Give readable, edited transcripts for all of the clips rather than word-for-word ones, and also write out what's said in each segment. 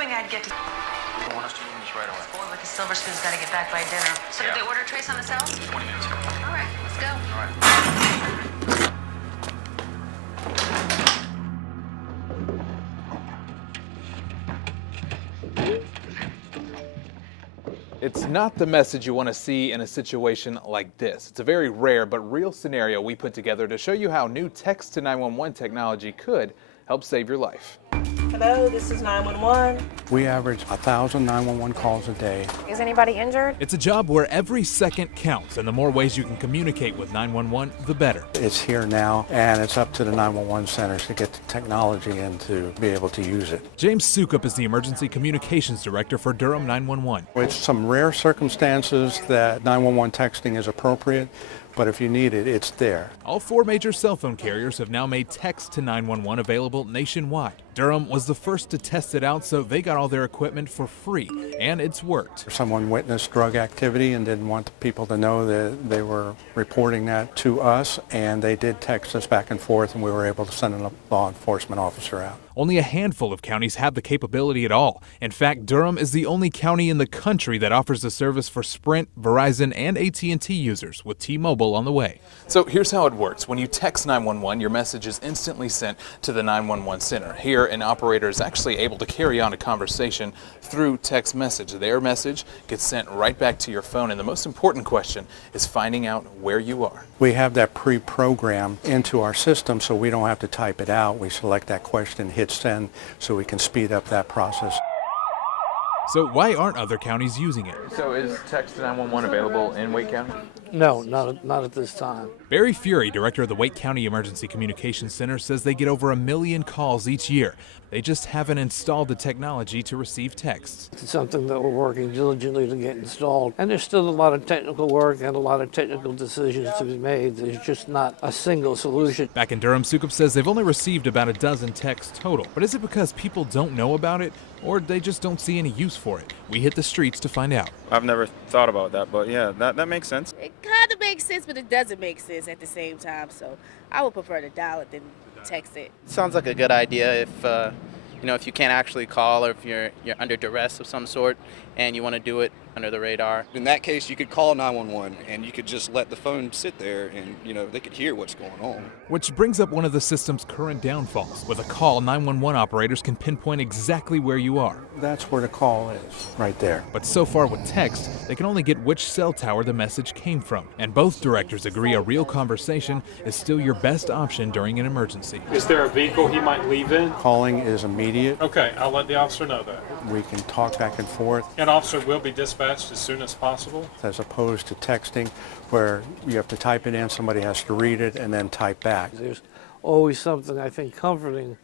hoping I'd get to... I want us to move this right away. Boy, with the Silver Spoon's got to get back by dinner. So did they order trays on the cell? 20 minutes. All right, let's go. All right. It's not the message you want to see in a situation like this. It's a very rare but real scenario we put together to show you how new text to 911 technology could help save your life. Hello, this is 911. We average 1,000 911 calls a day. Is anybody injured? It's a job where every second counts, and the more ways you can communicate with 911, the better. It's here now, and it's up to the 911 centers to get the technology and to be able to use it. James Soukup is the Emergency Communications Director for Durham 911. It's some rare circumstances that 911 texting is appropriate, but if you need it, it's there. All 4 major cell phone carriers have now made text to 911 available nationwide. Durham was the first to test it out, so they got all their equipment for free, and it's worked. Someone witnessed drug activity and didn't want the people to know that they were reporting that to us, and they did text us back and forth, and we were able to send a law enforcement officer out. Only a handful of counties have the capability at all. In fact, Durham is the only county in the country that offers the service for Sprint, Verizon, and AT&T users, with T-Mobile on the way. So here's how it works. When you text 911, your message is instantly sent to the 911 center. Here, an operator is actually able to carry on a conversation through text message. Their message gets sent right back to your phone, and the most important question is finding out where you are. We have that pre-programmed into our system so we don't have to type it out. We select that question, hit send, so we can speed up that process. So why aren't other counties using it? So is text to 911 available in Wake County? No, not at this time. Barry Fury, director of the Wake County Emergency Communications Center, says they get over 1 million calls each year. They just haven't installed the technology to receive texts. It's something that we're working diligently to get installed. And there's still a lot of technical work and a lot of technical decisions to be made. There's just not a single solution. Back in Durham, Soukup says they've only received about a dozen texts total. But is it because people don't know about it, or they just don't see any use for it? We hit the streets to find out. I've never thought about that, but yeah, that makes sense. It kind of makes sense, but it doesn't make sense at the same time. So I would prefer to dial it than text it. Sounds like a good idea if you can't actually call, or if you're under duress of some sort and you want to do it under the radar. In that case, you could call 911 and you could just let the phone sit there and, they could hear what's going on. Which brings up one of the system's current downfalls. With a call, 911 operators can pinpoint exactly where you are. That's where the call is, right there. But so far with text, they can only get which cell tower the message came from. And both directors agree a real conversation is still your best option during an emergency. Is there a vehicle he might leave in? Calling is immediate. Okay, I'll let the officer know that. We can talk back and forth. An officer will be dispatched as soon as possible. As opposed to texting where you have to type it in, somebody has to read it, and then type back. There's always something, I think, comforting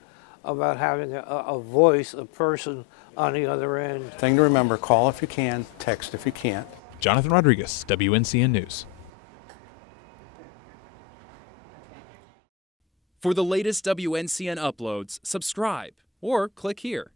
about having a voice, a person on the other end. Thing to remember, call if you can, text if you can't. Jonathan Rodriguez, WNCN News. For the latest WNCN uploads, subscribe or click here.